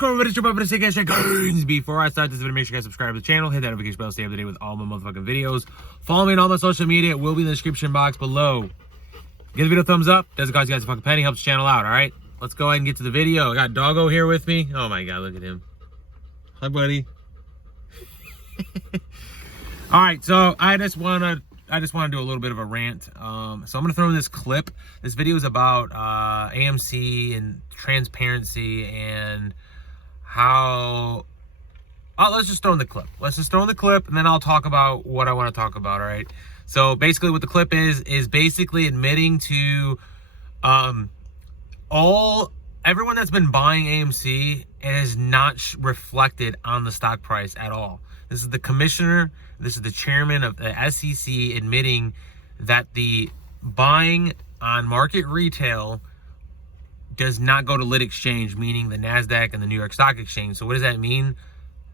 going on? It's your boy, guys. Before I start this video, make sure you guys subscribe to the channel, hit that notification bell, stay up to date with all my motherfucking videos. Follow me on all my social media. It will be in the description box below. Give the video a thumbs up. Doesn't cost you guys a fucking penny. Helps the channel out, all right? Let's go ahead and get to the video. I got Doggo here with me. Oh my God, look at him. Hi, buddy. All right, so I just want to do a little bit of a rant. So I'm gonna throw in this clip. This video is about AMC and transparency and how. Oh, let's just throw in the clip. Let's just throw in the clip, and then I'll talk about what I want to talk about. All right. So basically, what the clip is basically admitting to everyone that's been buying AMC, and is not reflected on the stock price at all. This is the commissioner. This is the chairman of the SEC admitting that the buying on market retail does not go to lit exchange, meaning the NASDAQ and the New York Stock Exchange. So what does that mean?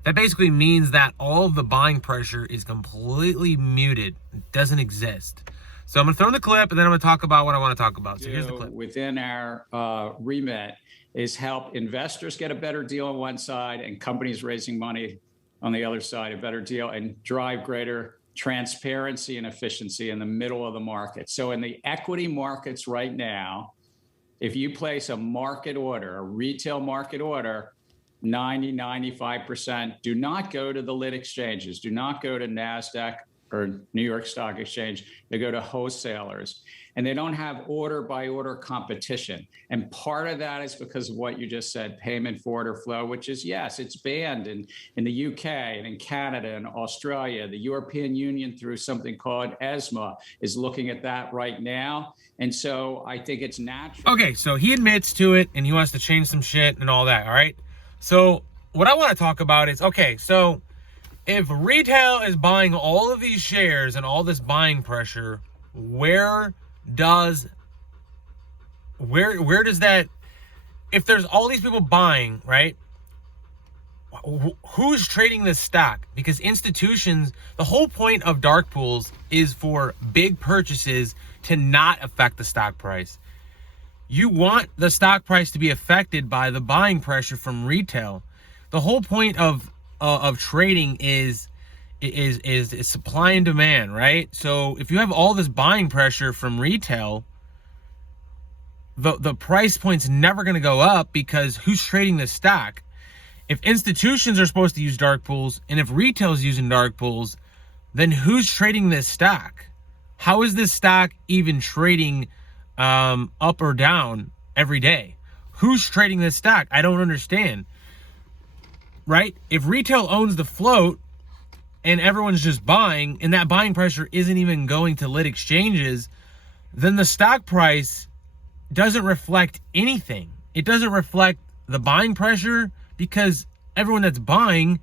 That basically means that all of the buying pressure is completely muted. It doesn't exist. So I'm going to throw in the clip, and then I'm going to talk about what I want to talk about. So here's the clip. Within our remit is help investors get a better deal on one side and companies raising money on the other side, a better deal, and drive greater transparency and efficiency in the middle of the market. So in the equity markets right now, if you place a market order, a retail market order, 95% do not go to the lit exchanges, do not go to NASDAQ or New York Stock Exchange. They go to wholesalers, and they don't have order by order competition. And part of that is because of what you just said, payment for order flow, which is, yes, it's banned in the UK and in Canada and Australia. The European Union, through something called ESMA, is looking at that right now. And so I think it's natural. Okay, so he admits to it, and he wants to change some shit and all that, all right? So what I want to talk about is, okay, so if retail is buying all of these shares and all this buying pressure, where does that, if there's all these people buying, right, who's trading this stock? Because institutions, the whole point of dark pools is for big purchases to not affect the stock price. You want the stock price to be affected by the buying pressure from retail. The whole point of trading is supply and demand, right? So if you have all this buying pressure from retail, the price point's never going to go up, because who's trading this stock? If institutions are supposed to use dark pools, and if retail is using dark pools, then who's trading this stock? How is this stock even trading up or down every day? Who's trading this stock? I don't understand. Right? If retail owns the float and everyone's just buying, and that buying pressure isn't even going to lit exchanges, then the stock price doesn't reflect anything. It doesn't reflect the buying pressure, because everyone that's buying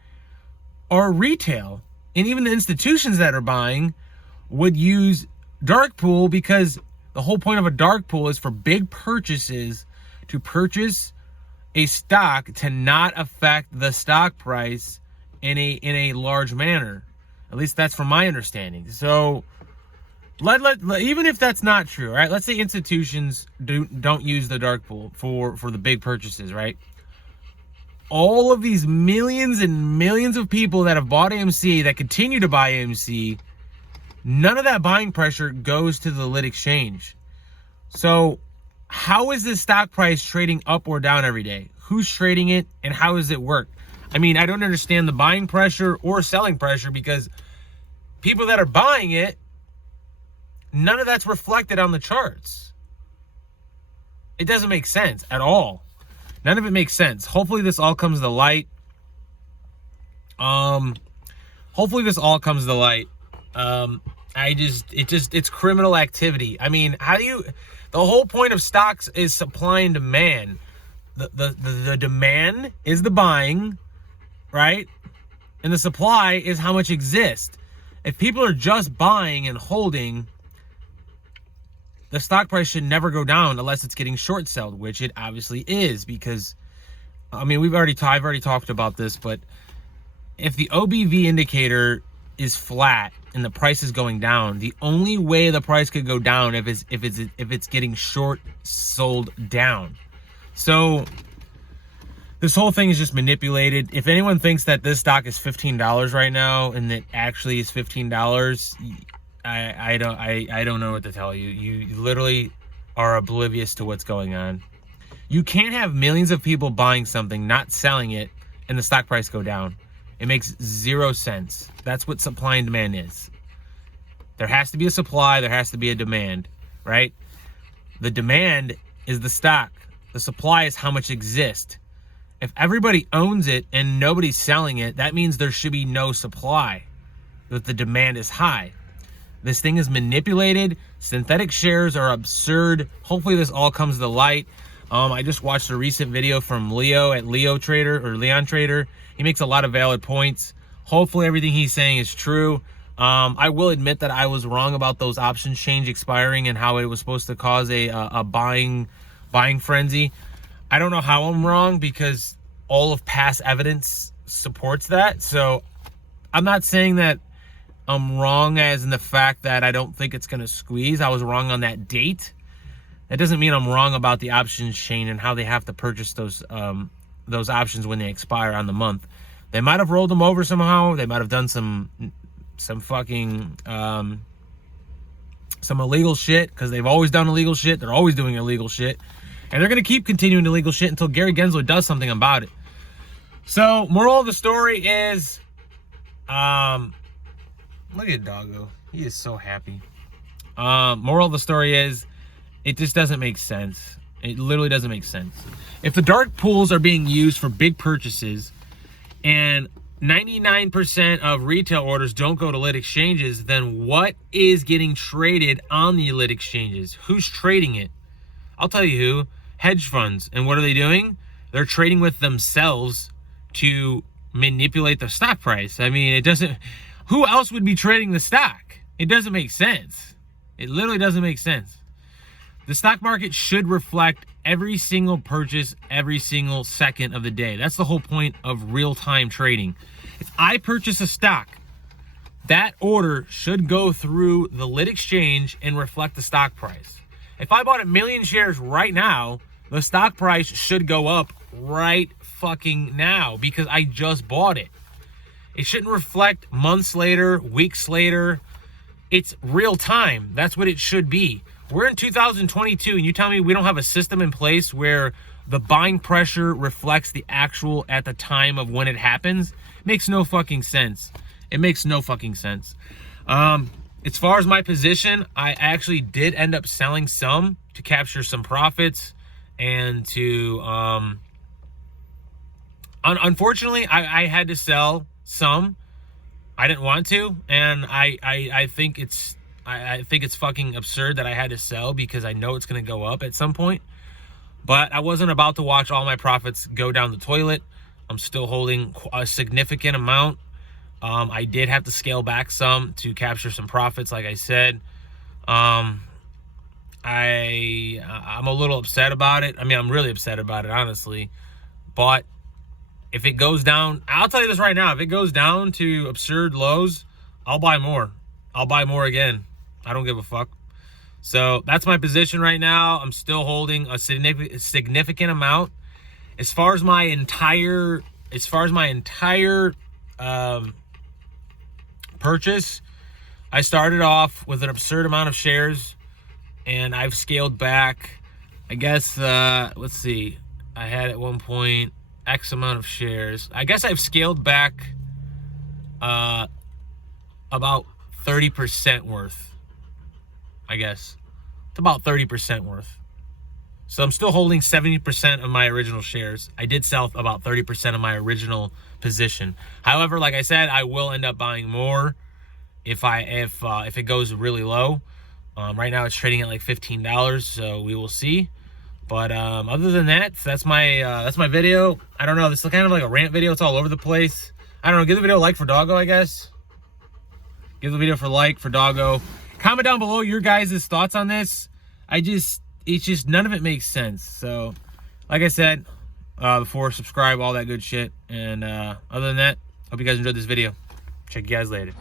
are retail. And even the institutions that are buying would use dark pool, because the whole point of a dark pool is for big purchases, to purchase a stock to not affect the stock price in a large manner. At least that's from my understanding. So even if that's not true, right? Let's say institutions don't use the dark pool for the big purchases, right? All of these millions and millions of people that have bought AMC, that continue to buy AMC, none of that buying pressure goes to the lit exchange. So how is this stock price trading up or down every day? Who's trading it, and how does it work? I mean, I don't understand the buying pressure or selling pressure, because people that are buying it, none of that's reflected on the charts. It doesn't make sense at all. None of it makes sense. Hopefully this all comes to light. Hopefully this all comes to light. It's criminal activity. I mean, the whole point of stocks is supply and demand. The demand is the buying, right? And the supply is how much exists. If people are just buying and holding, the stock price should never go down unless it's getting short sold, which it obviously is, because, I mean, I've already talked about this, but if the OBV indicator is flat and the price is going down, the only way the price could go down if it's getting short sold down. So This whole thing is just manipulated. If anyone thinks that this stock is $15 right now and it actually is $15, I don't know what to tell you. You literally are oblivious to what's going on. You can't have millions of people buying something, not selling it, and the stock price go down. It makes zero sense. That's what supply and demand is. There has to be a supply, there has to be a demand, right? The demand is the stock. The supply is how much exists. If everybody owns it and nobody's selling it, that means there should be no supply, that the demand is high. This thing is manipulated. Synthetic shares are absurd. Hopefully this all comes to light. I just watched a recent video from Leo at Leon Trader. He makes a lot of valid points. Hopefully everything he's saying is true. I will admit that I was wrong about those options change expiring and how it was supposed to cause a buying frenzy. I don't know how I'm wrong because all of past evidence supports that. So I'm not saying that I'm wrong as in the fact that I don't think it's going to squeeze. I was wrong on that date. That doesn't mean I'm wrong about the options chain and how they have to purchase those options when they expire on the month. They might have rolled them over somehow. They might have done some fucking some illegal shit, because they've always done illegal shit. They're always doing illegal shit. And they're going to keep continuing illegal shit until Gary Gensler does something about it. So, moral of the story is, look at Doggo. He is so happy. Moral of the story is, it just doesn't make sense. It literally doesn't make sense. If the dark pools are being used for big purchases and 99% of retail orders don't go to lit exchanges, then what is getting traded on the lit exchanges? Who's trading it? I'll tell you who. Hedge funds. And what are they doing? They're trading with themselves to manipulate the stock price. I mean, it doesn't... Who else would be trading the stock? It doesn't make sense. It literally doesn't make sense. The stock market should reflect every single purchase, every single second of the day. That's the whole point of real-time trading. If I purchase a stock, that order should go through the lit exchange and reflect the stock price. If I bought 1 million shares right now, the stock price should go up right fucking now because I just bought it. It shouldn't reflect months later, weeks later. It's real time. That's what it should be. We're in 2022 and you tell me we don't have a system in place where the buying pressure reflects the actual at the time of when it happens. It makes no fucking sense. It makes no fucking sense. As far as my position, I actually did end up selling some to capture some profits and to, unfortunately, I had to sell some. I didn't want to, and I think it's fucking absurd that I had to sell because I know it's going to go up at some point. But I wasn't about to watch all my profits go down the toilet. I'm still holding a significant amount. I did have to scale back some to capture some profits, like I said. I'm a little upset about it. I mean, I'm really upset about it, honestly. But if it goes down, I'll tell you this right now, if it goes down to absurd lows, I'll buy more. I'll buy more again. I don't give a fuck. So that's my position right now. I'm still holding a significant amount. As far as my entire purchase, I started off with an absurd amount of shares, and I've scaled back. I guess let's see. I had at one point X amount of shares. I guess I've scaled back about 30% worth. I guess it's about 30% worth. So I'm still holding 70% of my original shares. I did sell about 30% of my original position. However, like I said, I will end up buying more if it goes really low. Right now it's trading at like $15, so we will see. But other than that, that's my video. I don't know. This is kind of like a rant video. It's all over the place. I don't know. Give the video a like for Doggo, I guess. Give the video a like for Doggo. Comment down below your guys' thoughts on this. It's just none of it makes sense. So, like I said before, subscribe, all that good shit. And other than that, hope you guys enjoyed this video. Check you guys later.